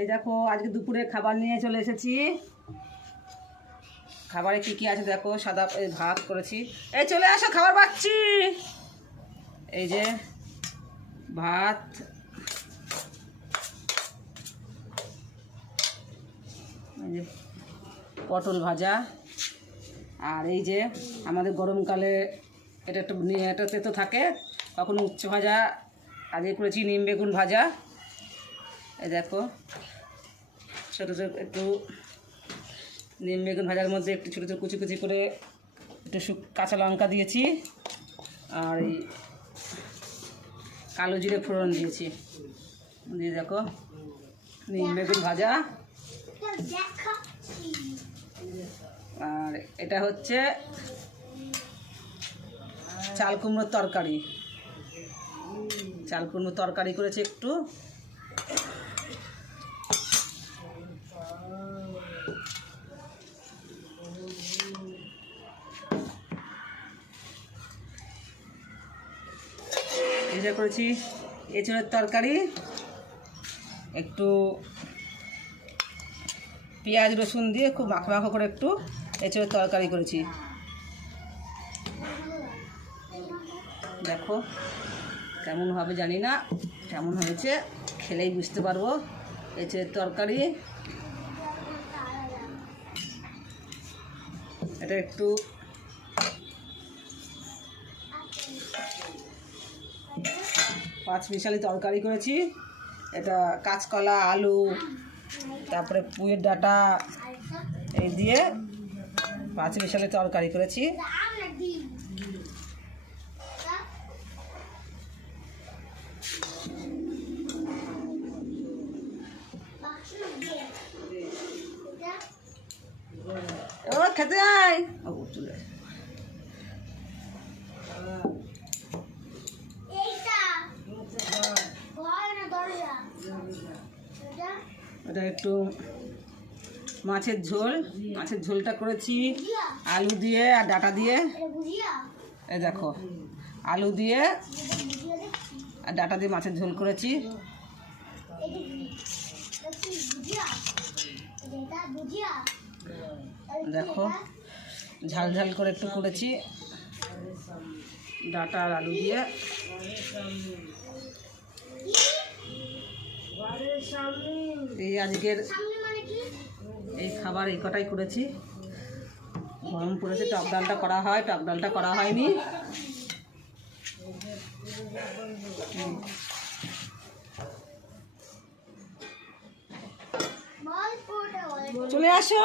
এই দেখো আজকে দুপুরে খাবার নিয়ে চলে এসেছি। খাবারে কি কি আছে দেখো, সাদা ভাত করেছি। এই চলে আসো, খাবার পাচ্ছি। এই যে ভাত, এই যে পটল ভাজা, আর এই যে আমাদের গরমকালে এটা একটু এটা তেতো থাকে, কখনো উচ্ছে ভাজা, আজকে করেছি নিম বেগুন ভাজা। এই দেখো ছোটো ছোটো একটু নিম বেগুন ভাজার মধ্যে একটু ছোটো ছোটো কুচি কুচি করে একটু কাঁচা লঙ্কা দিয়েছি, আর এই কালো জিরে ফোড়ন দিয়েছি। দিয়ে দেখো নিম বেগুন ভাজা। আর এটা হচ্ছে চাল কুমড়োর তরকারি। চাল কুমড়োর তরকারি করেছি একটু। এটা করেছি এঁচড়ের তরকারি, একটু পেঁয়াজ রসুন দিয়ে খুব মাখো মাখো করে একটু এঁচড়ের তরকারি করেছি। দেখো কেমন হবে জানি না, কেমন হয়েছে খেলেই বুঝতে পারবো। এঁচড়ের তরকারি, এটা একটু পাঁচ মিশালি তরকারি করেছি। এটা কাঁচকলা, আলু, তারপরে পুঁইয়ের ডাঁটা এই দিয়ে পাঁচ মিশালি তরকারি করেছি। ও খেতে আয়, ও চলে এটা একটু মাছের ঝোল, মাছের ঝোলটা করেছি আলু দিয়ে আর ডাঁটা দিয়ে। এই দেখো আলু দিয়ে আর ডাঁটা দিয়ে মাছের ঝোল করেছি। দেখো ঝাল ঝাল করে একটু করেছি ডাঁটা আর আলু দিয়ে। এই আজকের এই খাবার এই কটাই করেছি। গরম পড়েছে, টক ডালটা করা হয়, টক ডালটা করা হয়নি। চলে আসো।